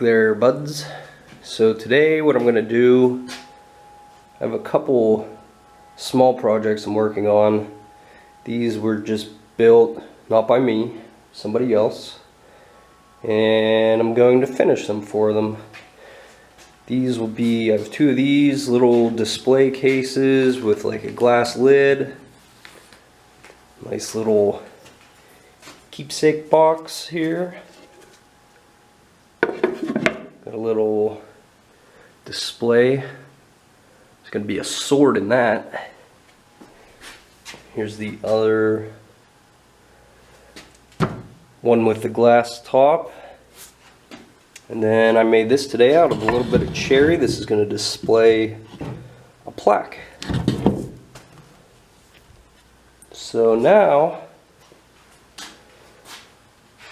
there, buds. So today what I'm going to do, I have a couple small projects I'm working on. These were just built, not by me, somebody else. And I'm going to finish them for them. These will be, I have two of these little display cases with like a glass lid. Nice little keepsake box here. Got a little display. There's going to be a sword in that. Here's the other one with the glass top. And then I made this today out of a little bit of cherry. This is going to display a plaque. So now,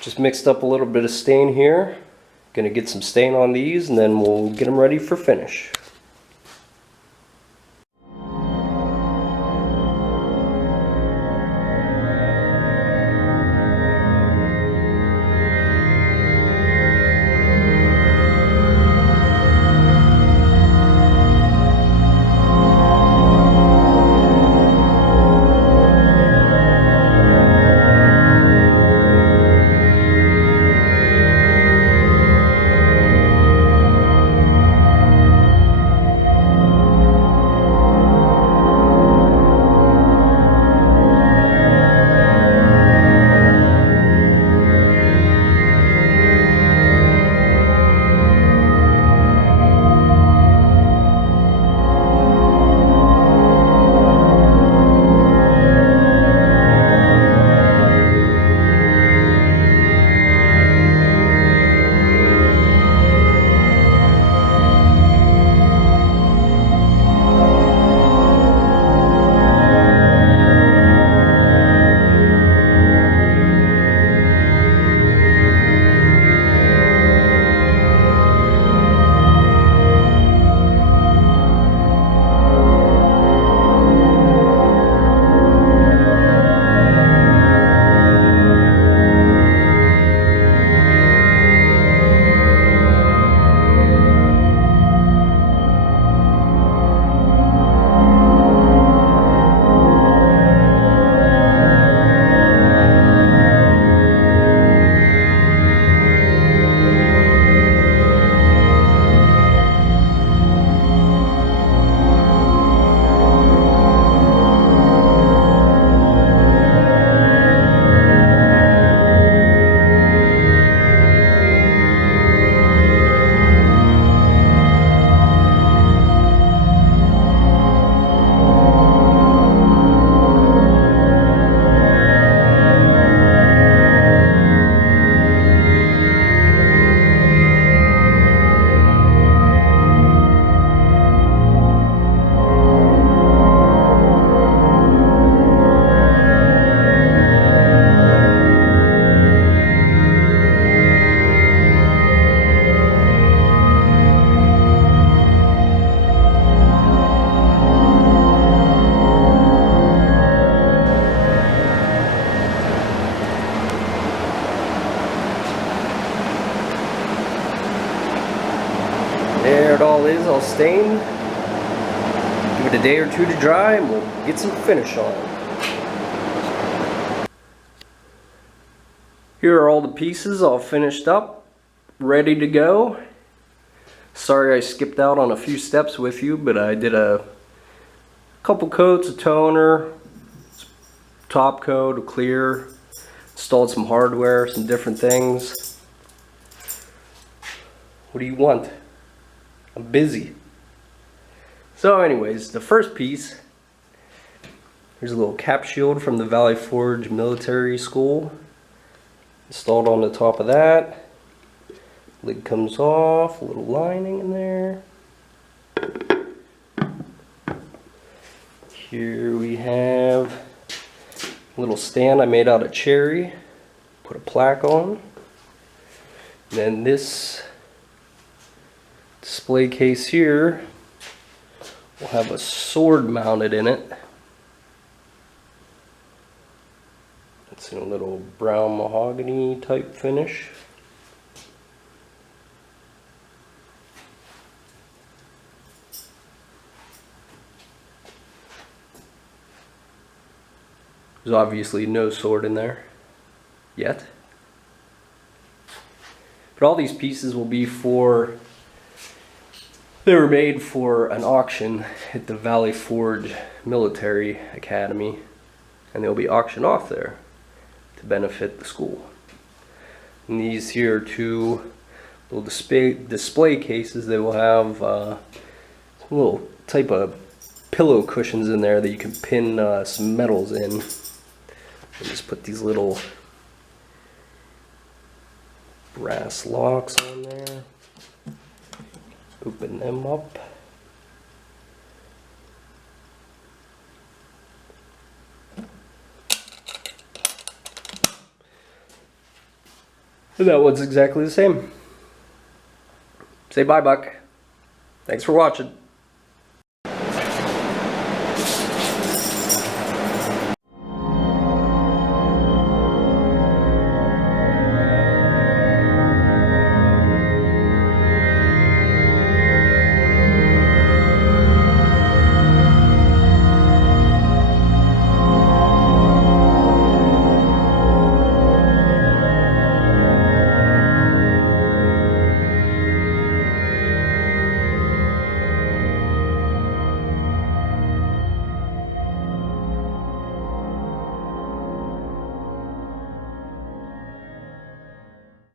just mixed up a little bit of stain here. Gonna get some stain on these and then we'll get them ready for finish. There it all is, all stained. Give it a day or two to dry and we'll get some finish on it. Here are all the pieces all finished up, ready to go. Sorry I skipped out on a few steps with you, but I did a couple coats of toner, top coat, a clear, installed some hardware, some different things. What do you want? I'm busy. So anyways, the first piece, here's a little cap shield from the Valley Forge Military School. Installed on the top of that. Lid comes off, a little lining in there. Here we have a little stand I made out of cherry. Put a plaque on. And then this display case here will have a sword mounted in it. It's in a little brown mahogany type finish. There's obviously no sword in there yet. But all these pieces will be they were made for an auction at the Valley Forge Military Academy, and they'll be auctioned off there to benefit the school. And these here are two little display cases. They will have some little type of pillow cushions in there that you can pin some metals in. And just put these little brass locks on there. Open them up. And that one's exactly the same. Say bye, Buck. Thanks for watching.